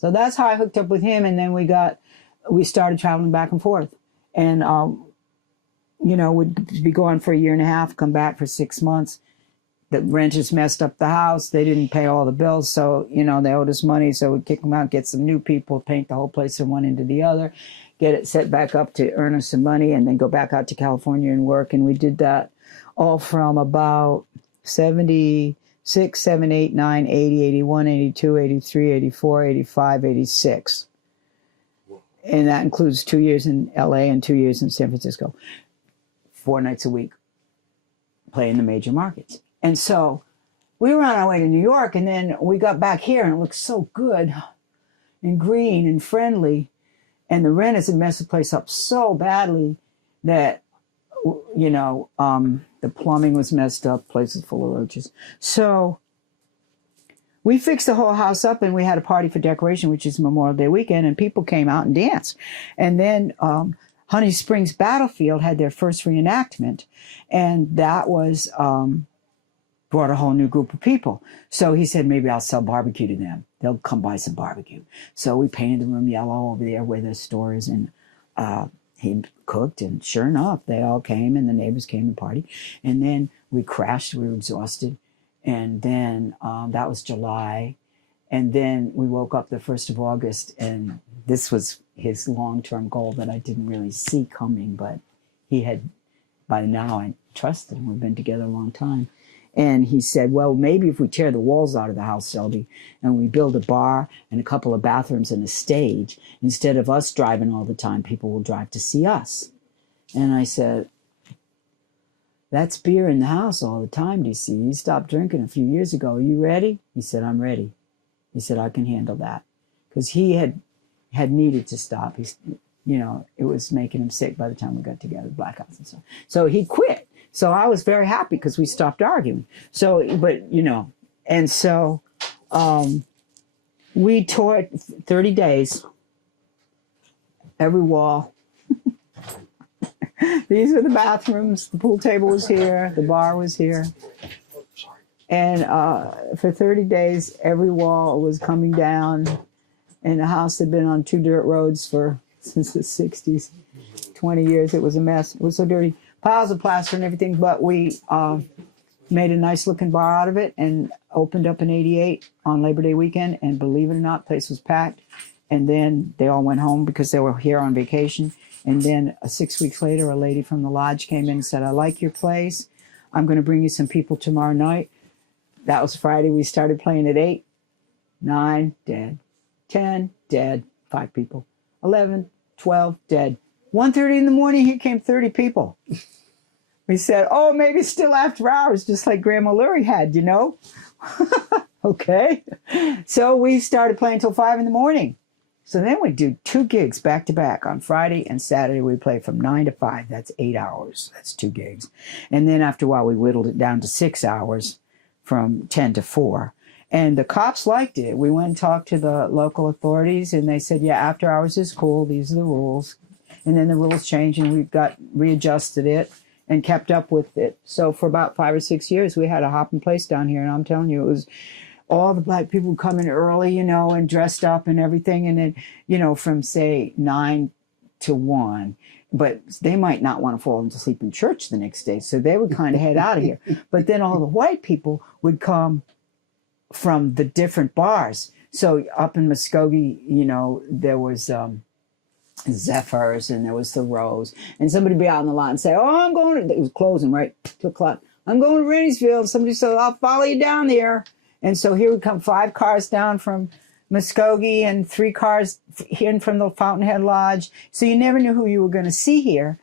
So that's how I hooked up with him. And then we started traveling back and forth. And, you know, would be gone for a year and a half, come back for 6 months. The renters messed up the house. They didn't pay all the bills. So, you know, they owed us money. So we'd kick them out, get some new people, paint the whole place from one into the other, get it set back up to earn us some money, and then go back out to California and work. And we did that all from about 76, 7, 8, 9, 80, 81, 82, 83, 84, 85, 86. And that includes 2 years in LA and 2 years in San Francisco. 4 nights a week, playing the major markets. And so we were on our way to New York, and then we got back here, and it looked so good and green and friendly. And the renters had messed the place up so badly that, you know, the plumbing was messed up, place was full of roaches. So we fixed the whole house up, and we had a party for decoration, which is Memorial Day weekend, and people came out and danced. And then Honey Springs Battlefield had their first reenactment, and that was brought a whole new group of people. So he said, maybe I'll sell barbecue to them. They'll come buy some barbecue. So we painted the room yellow over there where the store is, and he cooked, and sure enough, they all came, and the neighbors came and partied. And then we crashed. We were exhausted. And then that was July. And then we woke up the 1st of August, and this was his long-term goal that I didn't really see coming, but he had, by now I trusted him. We've been together a long time. And he said, well, maybe if we tear the walls out of the house, Selby, and we build a bar and a couple of bathrooms and a stage, instead of us driving all the time, people will drive to see us. And I said, that's beer in the house all the time, DC. You stopped drinking a few years ago. Are you ready? He said, I'm ready. He said, I can handle that. Because he had needed to stop. He's, you know, it was making him sick by the time we got together, blackouts and stuff. So he quit. So I was very happy because we stopped arguing. So, but, you know, and so we tore 30 days, every wall. These are the bathrooms. The pool table was here. The bar was here. And for 30 days, every wall was coming down. And the house had been on 2 dirt roads since the 60s. 20 years. It was a mess. It was so dirty. Piles of plaster and everything. But we made a nice looking bar out of it and opened up in 88 on Labor Day weekend. And believe it or not, the place was packed. And then they all went home because they were here on vacation. And then 6 weeks later, a lady from the lodge came in and said, I like your place. I'm going to bring you some people tomorrow night. That was Friday. We started playing at 8, 9, dead. 10, dead. 5 people. 11, 12, dead. 1:30 in the morning, here came 30 people. We said, oh, maybe it's still after hours, just like Grandma Lurie had, you know? Okay. So we started playing till 5 in the morning. So then we'd do 2 gigs back to back. On Friday and Saturday, we'd play from 9 to 5. That's 8 hours. That's 2 gigs. And then after a while, we whittled it down to 6 hours from 10 to 4. And the cops liked it. We went and talked to the local authorities, and they said, yeah, after hours is cool. These are the rules. And then the rules changed, and we readjusted it and kept up with it. So for about 5 or 6 years, we had a hopping place down here. And I'm telling you, it was all the black people coming early, you know, and dressed up and everything. And then, you know, from, say, 9 to 1. But they might not want to fall into sleep in church the next day. So they would kind of head out of here. But then all the white people would come from the different bars. So up in Muskogee, you know, there was Zephyrs, and there was the Rose, and somebody would be out in the lot and say, oh, I'm going to, it was closing, right, 2 o'clock, I'm going to Rentiesville. And somebody said, I'll follow you down there. And so here would come 5 cars down from Muskogee and 3 cars in from the Fountainhead Lodge. So you never knew who you were going to see here.